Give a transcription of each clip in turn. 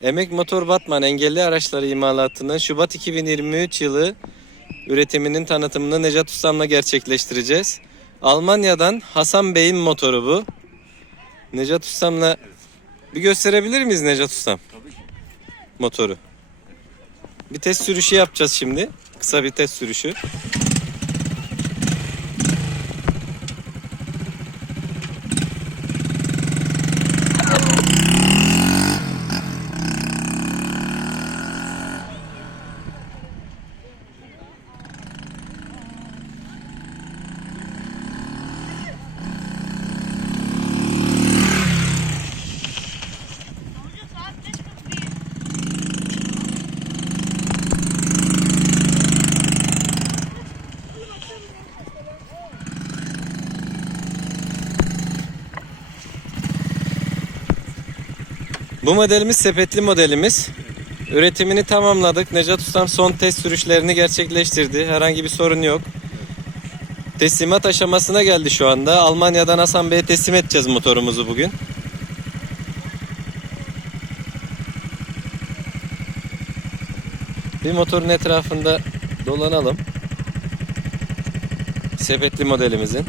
Emek Motor Batman engelli araçları imalatının Şubat 2023 yılı üretiminin tanıtımını Necat Ustam'la gerçekleştireceğiz. Almanya'dan Hasan Bey'in motoru bu. Necat Ustam'la bir gösterebilir miyiz Necat Ustam? Tabii ki. Motoru. Bir test sürüşü yapacağız şimdi. Kısa bir test sürüşü. Bu modelimiz sepetli modelimiz. Üretimini tamamladık. Necat Ustam son test sürüşlerini gerçekleştirdi. Herhangi bir sorun yok. Teslimat aşamasına geldi şu anda. Almanya'dan Hasan Bey'e teslim edeceğiz motorumuzu bugün. Bir motorun etrafında dolanalım. Sepetli modelimizin.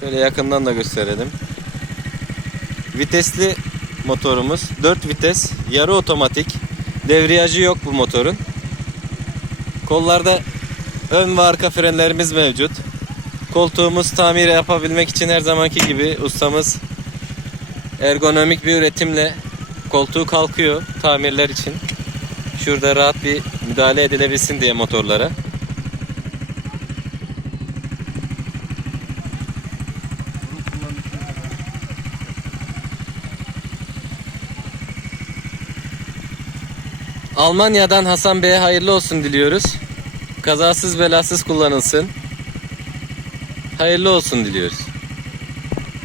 Şöyle yakından da gösterelim. Vitesli motorumuz. 4 vites. Yarı otomatik. Devriyajı yok bu motorun. Kollarda ön ve arka frenlerimiz mevcut. Koltuğumuz tamir yapabilmek için her zamanki gibi ustamız ergonomik bir üretimle koltuğu kalkıyor tamirler için. Şurada rahat bir müdahale edilebilsin diye motorlara. Almanya'dan Hasan Bey'e hayırlı olsun diliyoruz. Kazasız belasız kullanılsın. Hayırlı olsun diliyoruz.